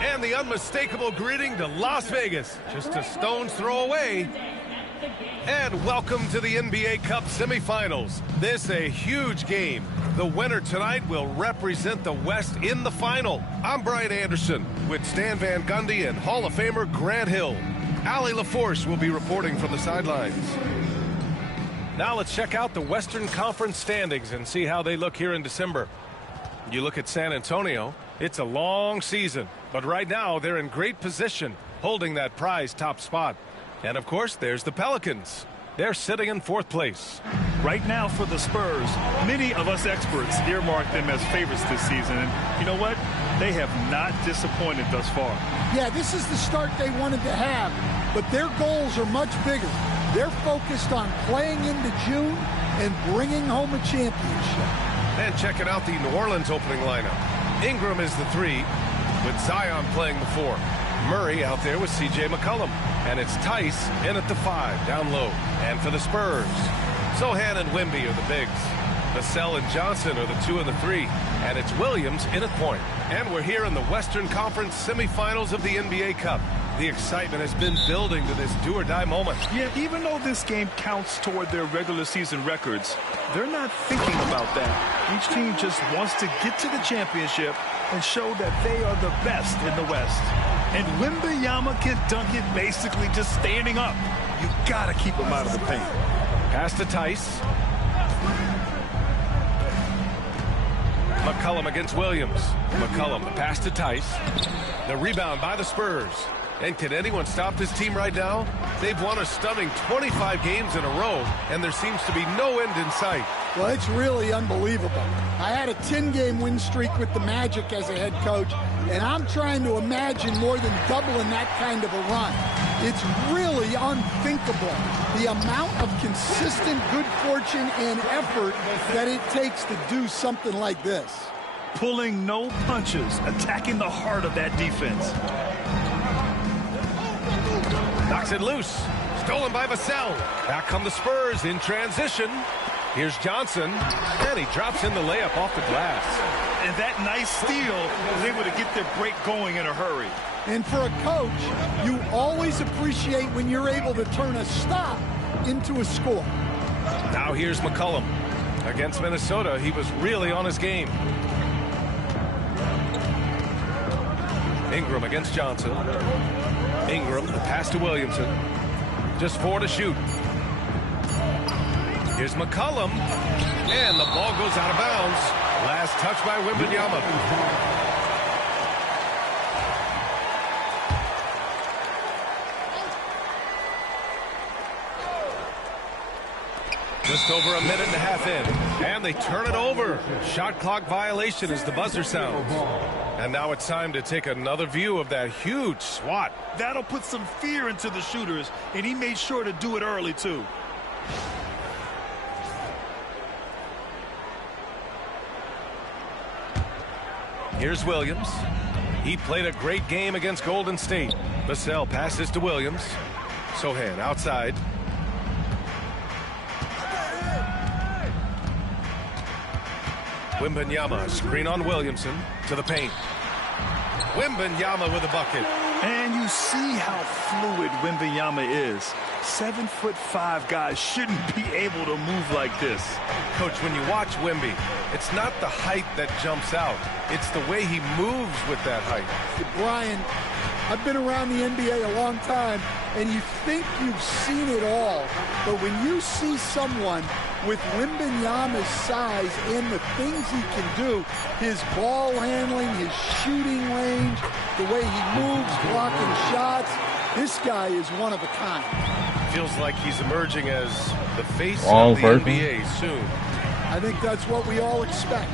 And the unmistakable greeting to Las Vegas, just a stone's throw away. And welcome to the NBA Cup semifinals. This a huge game. The winner tonight will represent the West in the final. I'm Brian Anderson with Stan Van Gundy and Hall of Famer Grant Hill. Allie LaForce will be reporting from the sidelines. Now let's check out the Western Conference standings and see how they look here in December. You look at San Antonio, it's a long season, but right now they're in great position, holding that prize top spot. And of course, there's the Pelicans. They're sitting in 4th place. Right now for the Spurs, many of us experts earmark them as favorites this season. And you know what? They have not disappointed thus far. Yeah, this is the start they wanted to have, but their goals are much bigger. They're focused on playing into June and bringing home a championship. And checking out the New Orleans opening lineup. Ingram is the 3, with Zion playing the 4. Murray out there with C.J. McCollum. And it's Tice in at the 5, down low. And for the Spurs, Sohan and Wemby are the bigs. Vassell and Johnson are the 2 and the 3. And it's Williams in at point. And we're here in the Western Conference semifinals of the NBA Cup. The excitement has been building to this do-or-die moment. Yeah, even though this game counts toward their regular season records, they're not thinking about that. Each team just wants to get to the championship and show that they are the best in the West. And Wembanyama can dunk it basically just standing up. You got to keep him out of the paint. Pass to Tice. McCollum against Williams. McCollum, the pass to Tice. The rebound by the Spurs. And can anyone stop this team right now? They've won a stunning 25 games in a row, and there seems to be no end in sight. Well, it's really unbelievable. I had a 10-game win streak with the Magic as a head coach, and I'm trying to imagine more than doubling that kind of a run. It's really unthinkable, the amount of consistent good fortune and effort that it takes to do something like this. Pulling no punches, attacking the heart of that defense. Knocks it loose. Stolen by Vassell. Back come the Spurs in transition. Here's Johnson. And he drops in the layup off the glass. And that nice steal was able to get their break going in a hurry. And for a coach, you always appreciate when you're able to turn a stop into a score. Now here's McCollum. Against Minnesota, he was really on his game. Ingram against Johnson. Ingram, the pass to Williamson. Just 4 to shoot. Here's McCollum. And the ball goes out of bounds. Last touch by Wembanyama. Just over a minute and a half in. And they turn it over. Shot clock violation as the buzzer sounds. And now it's time to take another view of that huge swat. That'll put some fear into the shooters, and he made sure to do it early, too. Here's Williams. He played a great game against Golden State. Vassell passes to Williams. Sohan outside. Wembanyama, screen on Williamson to the paint. Wembanyama with a bucket. And you see how fluid Wembanyama is. 7'5" guys shouldn't be able to move like this. Coach, when you watch Wemby, it's not the height that jumps out. It's the way he moves with that height. Brian, I've been around the NBA a long time, and you think you've seen it all. But when you see someone with Wembanyama's size and the things he can do, his ball handling, his shooting range, the way he moves, blocking shots, this guy is one of a kind. Feels like he's emerging as the face of the NBA soon. I think that's what we all expect.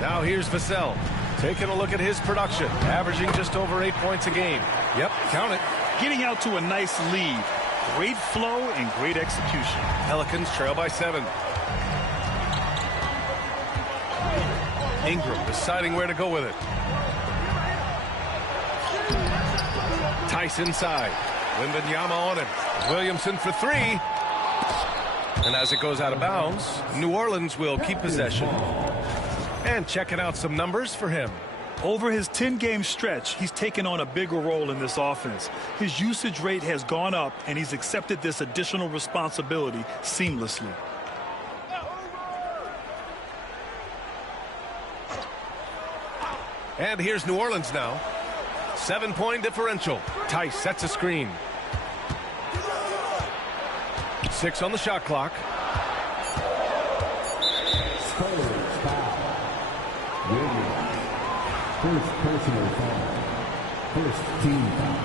Now here's Vassell, taking a look at his production, averaging just over 8 points a game. Yep, count it. Getting out to a nice lead. Great flow and great execution. Pelicans trail by 7. Ingram deciding where to go with it. Tice inside. Wembanyama on him. Williamson for three. And as it goes out of bounds, New Orleans will keep possession. And checking out some numbers for him. Over his 10-game stretch, he's taken on a bigger role in this offense. His usage rate has gone up, and he's accepted this additional responsibility seamlessly. And here's New Orleans now. 7-point differential. Tice sets a screen. 6 on the shot clock. First personal foul. First team foul.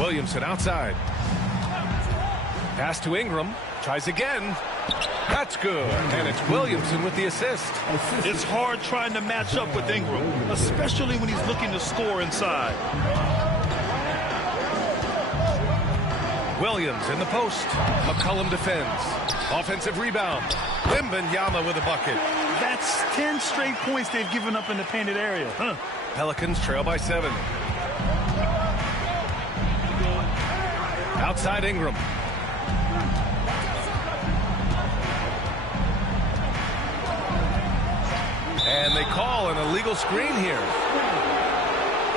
Williamson outside. Pass to Ingram. Tries again. That's good. And it's Williamson with the assist. It's hard trying to match up with Ingram, especially when he's looking to score inside. Williams in the post. McCollum defends. Offensive rebound. Wembanyama with a bucket. That's 10 straight points they've given up in the painted area. Pelicans trail by 7. Outside Ingram. And they call an illegal screen here.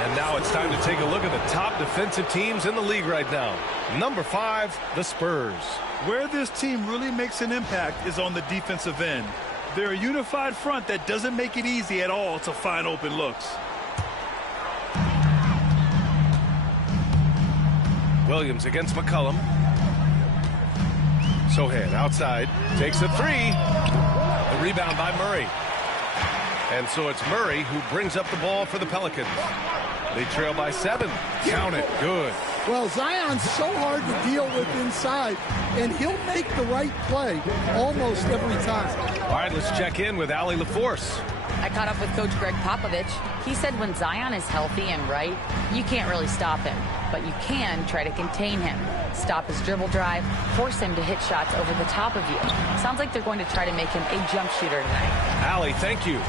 And now it's time to take a look at the top defensive teams in the league right now. Number 5, the Spurs. Where this team really makes an impact is on the defensive end. They're a unified front that doesn't make it easy at all to find open looks. Williams against McCollum. Sohan outside. Takes a 3. The rebound by Murray. And so it's Murray who brings up the ball for the Pelicans. They trail by 7. Count it. Good. Well, Zion's so hard to deal with inside, and he'll make the right play almost every time. All right, let's check in with Allie LaForce. I caught up with Coach Greg Popovich. He said when Zion is healthy and right, you can't really stop him. But you can try to contain him. Stop his dribble drive, force him to hit shots over the top of you. Sounds like they're going to try to make him a jump shooter tonight. Allie, thank you.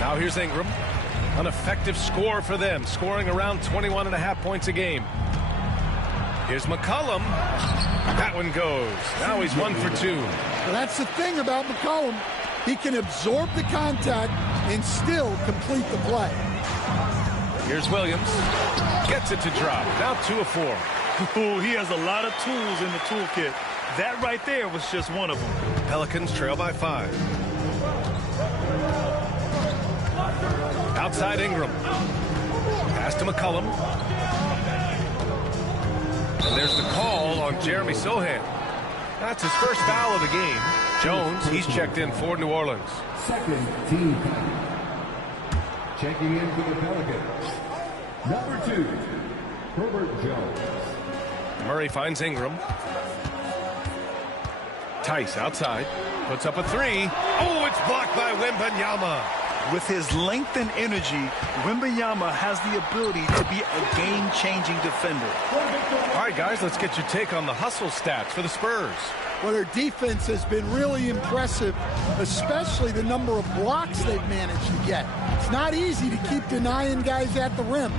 Now here's Ingram. An effective score for them, scoring around 21.5 points a game. Here's McCollum. That one goes. Now he's 1 for 2. Well, that's the thing about McCollum. He can absorb the contact and still complete the play. Here's Williams. Gets it to drop. Now 2 of 4. Ooh, he has a lot of tools in the toolkit. That right there was just one of them. Pelicans trail by 5. Outside Ingram. Pass to McCollum. And there's the call on Jeremy Sohan. That's his first foul of the game. Jones, he's checked in for New Orleans. Second team checking in for the Pelicans. Number 2, Herbert Jones. Murray finds Ingram. Tice outside. Puts up a 3. Oh, it's blocked by Wembanyama. With his length and energy, Wembanyama has the ability to be a game-changing defender. All right, guys, let's get your take on the hustle stats for the Spurs. Well, their defense has been really impressive, especially the number of blocks they've managed to get. It's not easy to keep denying guys at the rim.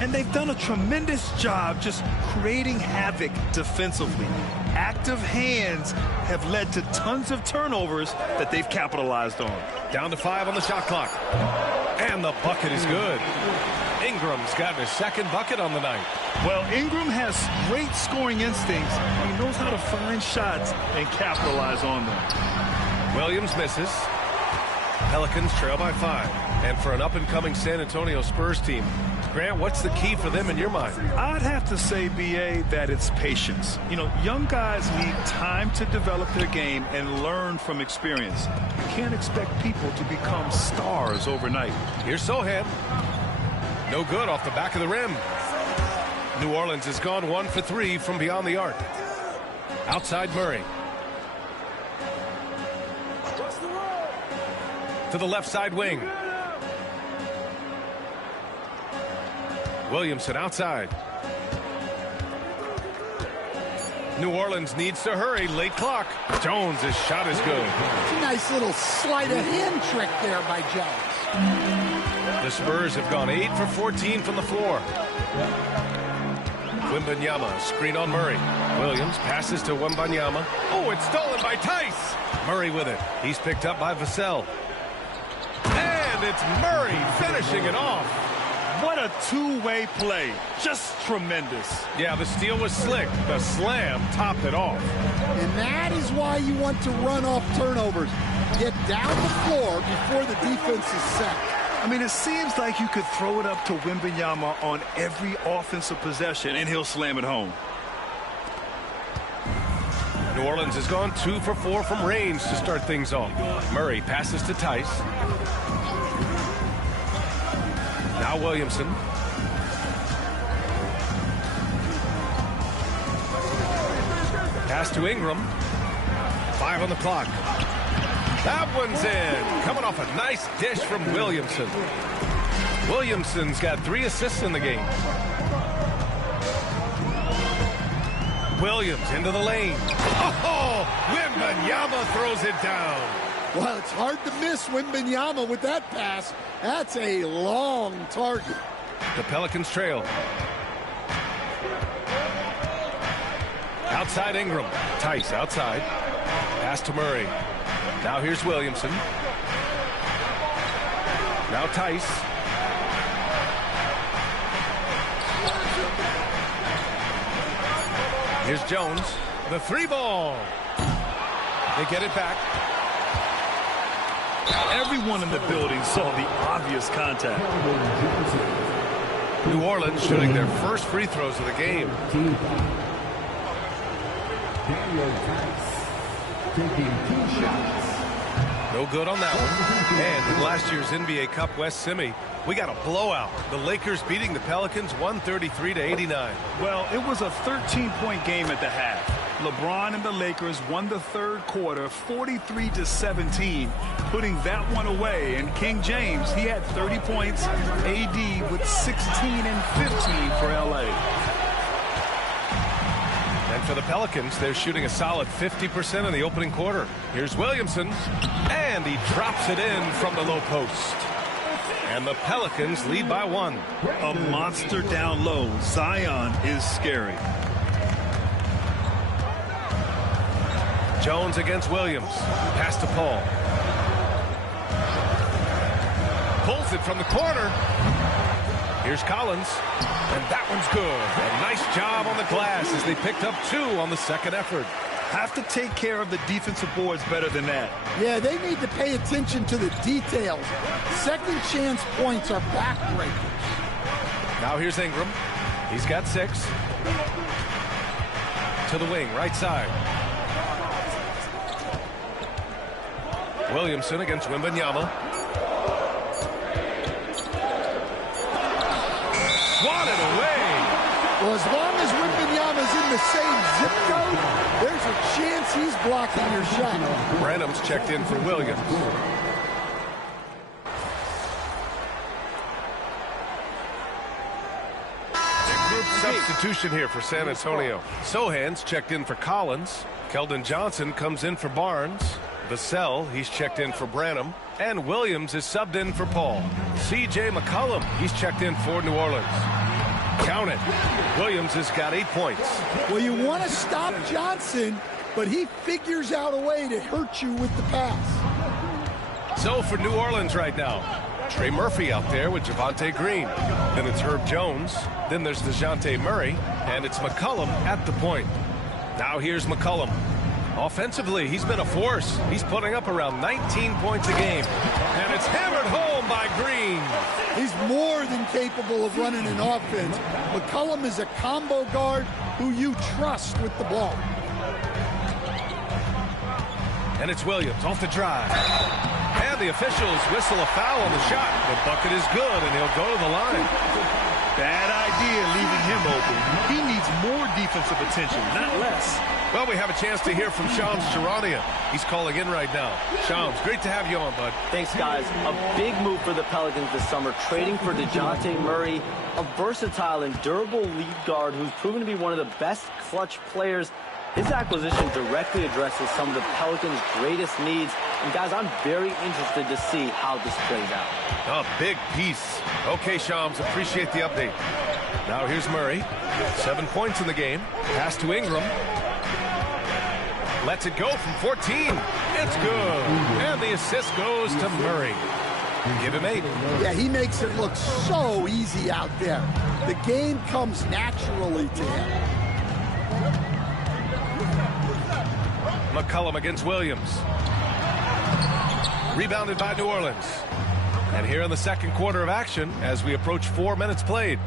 And they've done a tremendous job just creating havoc defensively. Active hands have led to tons of turnovers that they've capitalized on. Down to 5 on the shot clock. And the bucket is good. Ingram's gotten his second bucket on the night. Well, Ingram has great scoring instincts. He knows how to find shots and capitalize on them. Williams misses. Pelicans trail by 5. And for an up-and-coming San Antonio Spurs team, Grant, what's the key for them in your mind? I'd have to say, B.A., that it's patience. You know, young guys need time to develop their game and learn from experience. You can't expect people to become stars overnight. Here's Sohan. No good off the back of the rim. New Orleans has gone 1 for 3 from beyond the arc. Outside Murray. To the left side wing. Williamson outside. New Orleans needs to hurry. Late clock. Jones' shot is good. It's a nice little sleight of hand trick there by Jones. The Spurs have gone 8 for 14 from the floor. Wembanyama, screen on Murray. Williams passes to Wembanyama. Oh, it's stolen by Tice. Murray with it. He's picked up by Vassell. And it's Murray finishing it off. What a two-way play. Just tremendous. Yeah, the steal was slick. The slam topped it off. And that is why you want to run off turnovers. Get down the floor before the defense is set. I mean, it seems like you could throw it up to Wembanyama on every offensive possession, and he'll slam it home. New Orleans has gone 2 for 4 from range to start things off. Murray passes to Tice. Now Williamson. Pass to Ingram. 5 on the clock. That one's in. Coming off a nice dish from Williamson. Williamson's got 3 assists in the game. Williams into the lane. Oh, Wembanyama throws it down. Well, it's hard to miss Wembanyama with that pass. That's a long target. The Pelicans trail. Outside Ingram. Tice outside. Pass to Murray. Now here's Williamson. Now Tice. Here's Jones. The 3 ball. They get it back. Everyone in the building saw the obvious contact. New Orleans shooting their first free throws of the game. Taking 2 shots. No good on that one. And in last year's NBA Cup West Semi, we got a blowout. The Lakers beating the Pelicans 133-89. Well, it was a 13-point game at the half. LeBron and the Lakers won the third quarter 43-17, putting that one away. And King James, he had 30 points. AD with 16 and 15 for LA. And for the Pelicans, they're shooting a solid 50% in the opening quarter. Here's Williamson, and he drops it in from the low post. And the Pelicans lead by 1. A monster down low. Seaon is scary. Jones against Williams. Pass to Paul. Pulls it from the corner. Here's Collins. And that one's good. A nice job on the glass as they picked up 2 on the second effort. Have to take care of the defensive boards better than that. Yeah, they need to pay attention to the details. Second chance points are backbreakers. Now here's Ingram. He's got 6. To the wing, right side. Williamson against Wembanyama. Swatted away. Well, as long as Wembanyama's in the same zip code, there's a chance he's blocking your shot. Branham's checked in for Williams. Group substitution here for San Antonio. Sohan's checked in for Collins. Keldon Johnson comes in for Barnes. Vassell, he's checked in for Branham. And Williams is subbed in for Paul. C.J. McCollum, he's checked in for New Orleans. Count it. Williams has got 8 points. Well, you want to stop Johnson, but he figures out a way to hurt you with the pass. So for New Orleans right now, Trey Murphy out there with Javonte Green. Then it's Herb Jones. Then there's DeJounte Murray. And it's McCollum at the point. Now here's McCollum. Offensively, he's been a force. He's putting up around 19 points a game. And it's hammered home by Green. He's more than capable of running an offense. McCollum is a combo guard who you trust with the ball. And it's Williams off the drive. And the officials whistle a foul on the shot. The bucket is good, and he'll go to the line. Bad idea leaving him open. He needs more defensive attention, not less. Well, we have a chance to hear from Shams Charania. He's calling in right now. Shams, great to have you on, bud. Thanks, guys. A big move for the Pelicans this summer, trading for DeJounte Murray, a versatile and durable lead guard who's proven to be one of the best clutch players His acquisition directly addresses some of the Pelicans' greatest needs. And, guys, I'm very interested to see how this plays out. A big piece. Okay, Shams, appreciate the update. Now here's Murray. 7 points in the game. Pass to Ingram. Lets it go from 14. It's good. And the assist goes to Murray. Give him 8. Yeah, he makes it look so easy out there. The game comes naturally to him. McCollum against Williams. Rebounded by New Orleans. And here in the second quarter of action as we approach 4 minutes played.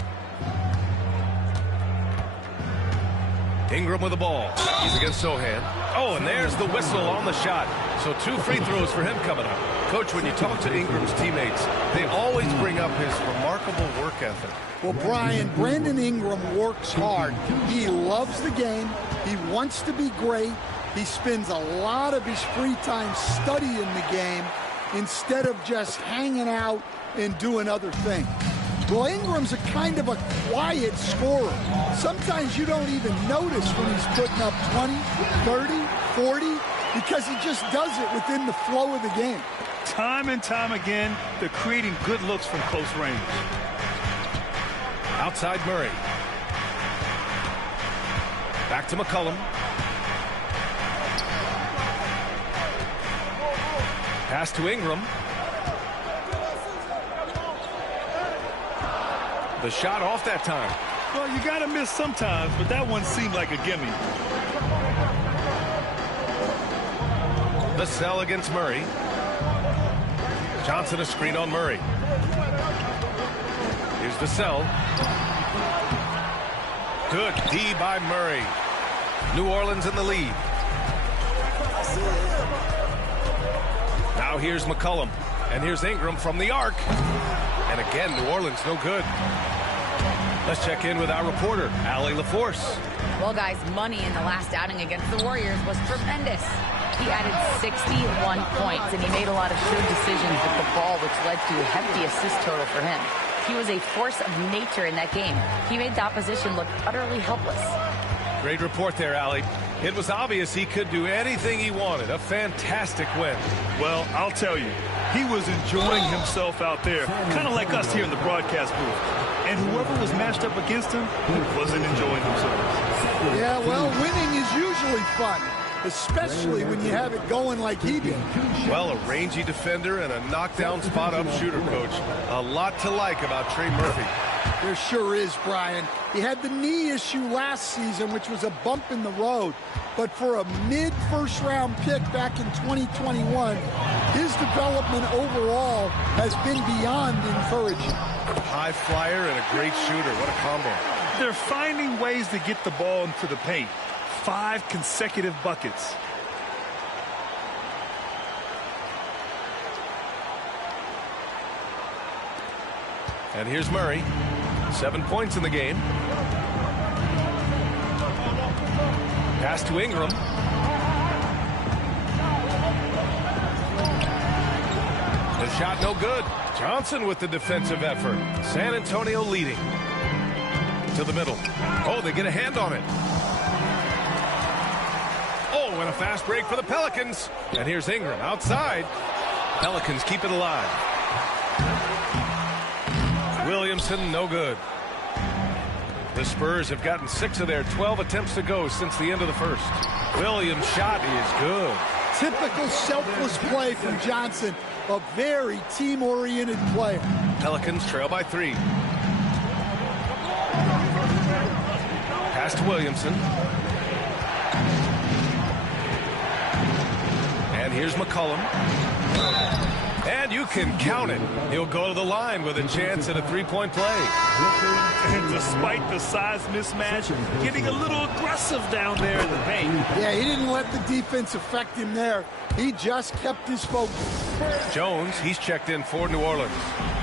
Ingram with the ball. He's against Seaon. Oh, and there's the whistle on the shot. So 2 free throws for him coming up. Coach, when you talk to Ingram's teammates, they always bring up his remarkable work ethic. Well, Brian, Brandon Ingram works hard. He loves the game. He wants to be great. He spends a lot of his free time studying the game instead of just hanging out and doing other things. Well, Ingram's a kind of a quiet scorer. Sometimes you don't even notice when he's putting up 20, 30, 40, because he just does it within the flow of the game. Time and time again, they're creating good looks from close range. Outside Murray. Back to McCollum. Pass to Ingram. The shot off that time. Well, you got to miss sometimes, but that one seemed like a gimme. Vassell against Murray. Johnson a screen on Murray. Here's Vassell. Good D by Murray. New Orleans in the lead. Now here's McCollum. And here's Ingram from the arc. And again, New Orleans no good. Let's check in with our reporter, Allie LaForce. Well, guys, money in the last outing against the Warriors was tremendous. He added 61 points, and he made a lot of shrewd decisions with the ball, which led to a hefty assist total for him. He was a force of nature in that game. He made the opposition look utterly helpless. Great report there, Allie. It was obvious he could do anything he wanted. A fantastic win. Well, I'll tell you, he was enjoying himself out there, kind of like us here in the broadcast booth. And whoever was matched up against him wasn't enjoying themselves. Yeah, well, winning is usually fun, especially when you have it going like he did. Well, a rangy defender and a knockdown spot-up shooter, Coach. A lot to like about Trey Murphy. There sure is, Brian. He had the knee issue last season, which was a bump in the road. But for a mid-first-round pick back in 2021, his development overall has been beyond encouraging. High flyer and a great shooter. What a combo. They're finding ways to get the ball into the paint. 5 consecutive buckets. And here's Murray. 7 points in the game. Pass to Ingram. The shot no good. Johnson with the defensive effort. San Antonio leading. To the middle. Oh, they get a hand on it. Oh, and a fast break for the Pelicans. And here's Ingram outside. Pelicans keep it alive. Williamson, no good. The Spurs have gotten 6 of their 12 attempts to go since the end of the first. Williams' shot is good. Typical selfless play from Johnson, a very team-oriented player. Pelicans trail by 3. Pass to Williamson. And here's McCollum. And you can count it. He'll go to the line with a chance at a 3-point play. And despite the size mismatch, getting a little aggressive down there in the paint. Yeah, he didn't let the defense affect him there. He just kept his focus. Jones, he's checked in for New Orleans.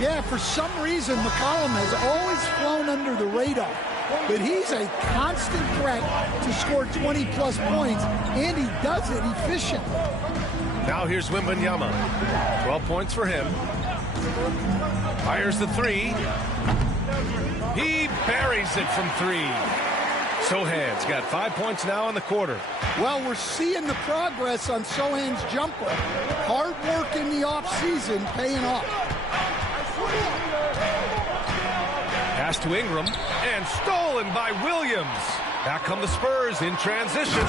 Yeah, for some reason, McCollum has always flown under the radar. But he's a constant threat to score 20-plus points, and he does it efficiently. Now here's Wembanyama. 12 points for him. Fires the 3. He buries it from 3. Sohan's got 5 points now in the quarter. Well, we're seeing the progress on Sohan's jumper. Hard work in the offseason paying off. Pass to Ingram, and stolen by Williams. Back come the Spurs in transition.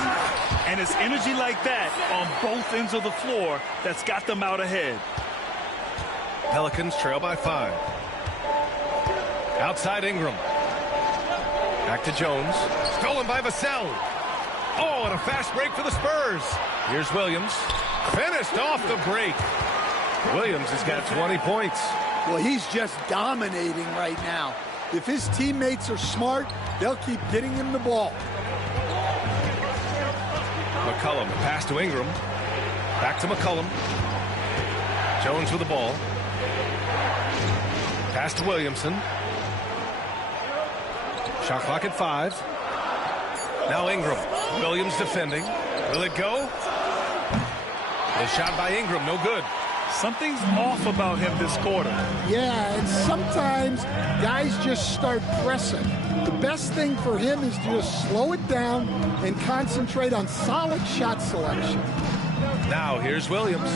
And it's energy like that on both ends of the floor that's got them out ahead. Pelicans trail by 5. Outside Ingram. Back to Jones. Stolen by Vassell. Oh, and a fast break for the Spurs. Here's Williams. Finished off the break. Williams has got 20 points. Well, he's just dominating right now. If his teammates are smart, they'll keep getting him the ball. McCollum, pass to Ingram. Back to McCollum. Jones with the ball. Pass to Williamson. Shot clock at 5. Now Ingram. Williams defending. Will it go? The shot by Ingram, no good. Something's off about him this quarter. Yeah, and sometimes guys just start pressing. The best thing for him is to just slow it down and concentrate on solid shot selection. Now here's Williams.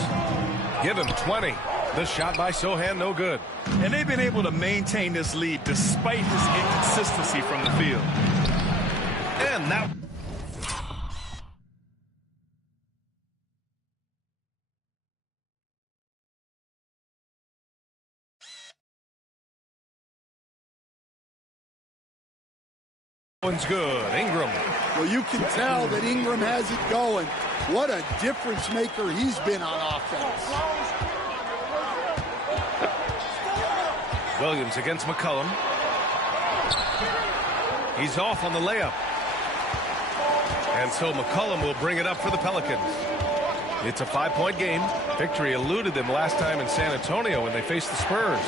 Give him 20. The shot by Sohan, no good. And they've been able to maintain this lead despite his inconsistency from the field. And that... one's good. Ingram. Well, you can tell that Ingram has it going. What a difference maker he's been on offense. Williams against McCollum. He's off on the layup. And so McCollum will bring it up for the Pelicans. It's a 5-point game. Victory eluded them last time in San Antonio when they faced the Spurs.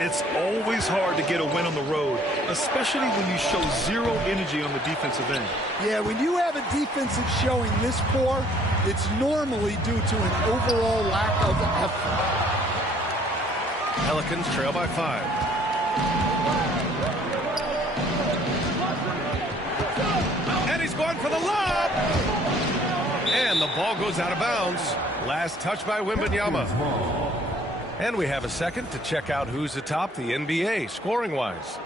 It's always hard to get a win on the road, especially when you show zero energy on the defensive end. Yeah, when you have a defense that's showing this poor, it's normally due to an overall lack of effort. Pelicans trail by 5. And he's going for the lob. And the ball goes out of bounds. Last touch by Wembanyama. And we have a second to check out who's atop the NBA scoring-wise.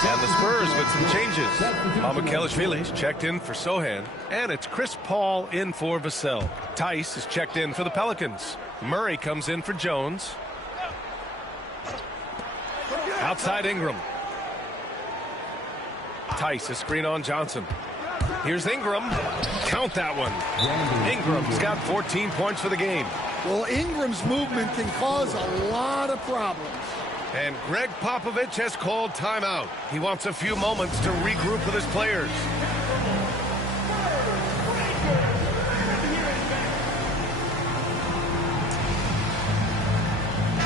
And the Spurs with some changes. MyCareer's checked in for Sohan. And it's Chris Paul in for Vassell. Tice is checked in for the Pelicans. Murray comes in for Jones. Outside Ingram. Tice, a screen on Johnson. Here's Ingram. Count that one. Ingram's got 14 points for the game. Well, Ingram's movement can cause a lot of problems. And Greg Popovich has called timeout. He wants a few moments to regroup with his players.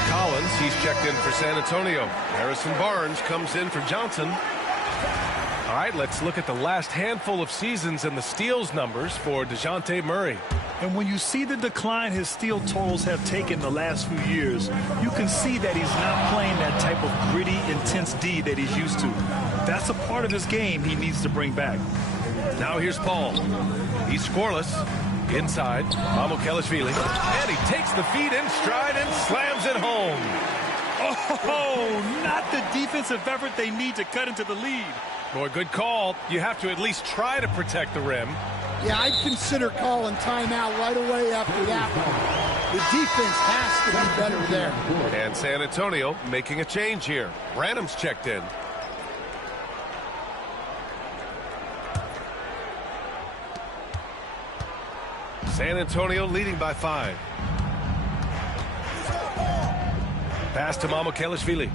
Collins, he's checked in for San Antonio. Harrison Barnes comes in for Johnson. All right, let's look at the last handful of seasons and the steals numbers for DeJounte Murray. And when you see the decline his steal totals have taken the last few years, you can see that he's not playing that type of gritty, intense D that he's used to. That's a part of his game he needs to bring back. Now here's Paul. He's scoreless. Inside, MyCareer. And he takes the feed in stride and slams it home. Oh, not the defensive effort they need to cut into the lead. Boy, good call. You have to at least try to protect the rim. Yeah, I'd consider calling timeout right away after that one. The defense has to be better there. And San Antonio making a change here. Branham's checked in. San Antonio leading by 5. Pass to MyCareer.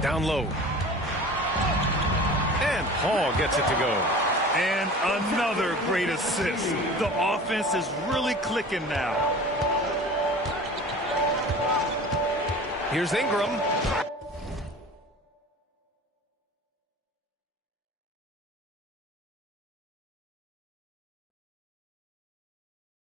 Down low. And Paul gets it to go. And another great assist. The offense is really clicking now. Here's Ingram.